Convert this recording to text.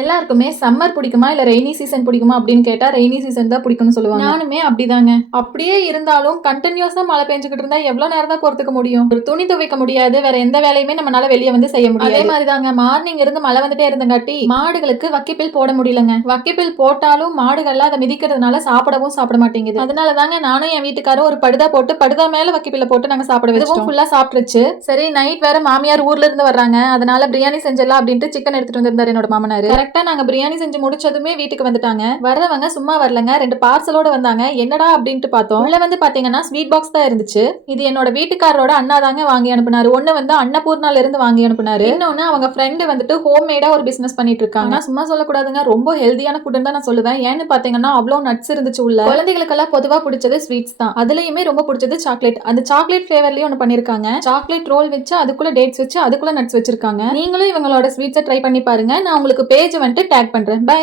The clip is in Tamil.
எல்லாருக்குமே சம்மர் பிடிக்குமா இல்ல ரெய்னி சீசன் பிடிக்குமா அப்படின்னு கேட்டா ரெய்னி சீசன் தான் பிடிக்கும்னு சொல்லுவாங்க. நானுமே அப்படிதாங்க. அப்படியே இருந்தாலும் கண்டினியூஸா மழை பெஞ்சுக்கிட்டு இருந்தா எவ்வளவு நேரம் தான் பொறுத்துக்க முடியும்? ஒரு துணி துவைக்க முடியாது, வேற எந்த வேலையுமே நம்மளால வெளியே வந்து செய்ய முடியாது. அதே மாதிரிதாங்க மார்னிங் இருந்து மழை வந்துட்டே இருந்தங்காட்டி மாடுகளுக்கு வக்கிப்பில் போட முடியலங்க. வக்கிப்பில் போட்டாலும் மாடுகள்லாம் அதை மிதிக்கிறதுனால சாப்பிட மாட்டேங்குது. அதனால தாங்க நானும் என் வீட்டுக்காரும் ஒரு படுதா போட்டு படுதா மேல வக்கிப்பில போட்டு நாங்க சாப்பிட வச்சோம். ஃபுல்லா சாப்பிட்டுருச்சு. சரி நைட் வேற மாமியார் ஊர்ல இருந்து வர்றாங்க, அதனால பிரியாணி செஞ்சலாம் அப்படின்ட்டு சிக்கன் எடுத்துட்டு வந்திருந்தாரு என்னோட மாமனாரு. கரெக்டா நாங்க பிரியாணி செஞ்சு முடிச்சதுமே வீட்டுக்கு வந்துட்டாங்க. வர்றவங்க சும்மா வரலங்க, 2 பார்சலோட வந்தாங்க. என்னடா அப்படின்ட்டு பார்த்தோம். உள்ள வந்து பாத்தீங்கன்னா ஸ்வீட் பாக்ஸ் தான் இருந்துச்சு. இது என்னோட வீட்டுக்காரரோட அண்ணா தாங்க வாங்கி அனுப்புனாரு. ஒண்ணு வந்து அன்னபூர்ணால இருந்து வாங்கி அனுப்புனாரு. இன்னொன்னு அவங்க ஃப்ரெண்ட் வந்துட்டு ஹோம் மேடா ஒரு பிசினஸ் பண்ணிட்டு இருக்காங்க. சும்மா சொல்லக்கூடாதுங்க, ரொம்ப ஹெல்தியான ஃபுட்னு தான் நான் சொல்லுவேன். ஏன்னு பாத்தீங்கன்னா அவ்வளவு நட்ஸ் இருந்துச்சு உள்ள. குழந்தைகளுக்கெல்லாம் பொதுவா பிடிச்சது ஸ்வீட்ஸ் தான். அதுலயுமே ரொம்ப பிடிச்சது சாக்லேட். அந்த சாக்லேட் ஃபிளேவர்லயே ஒன்னு பண்ணிருக்காங்க. சாக்லேட் ரோல் வச்சு அதுக்குள்ள டேட்ஸ் வச்சு அதுக்குள்ள நட்ஸ் வச்சிருக்காங்க. நீங்களும் இவங்களோட ஸ்வீட்ஸை ட்ரை பண்ணி பாருங்க. நான் உங்களுக்கு பேஜ் வந்துட்டு டேக் பண்றேன். பை.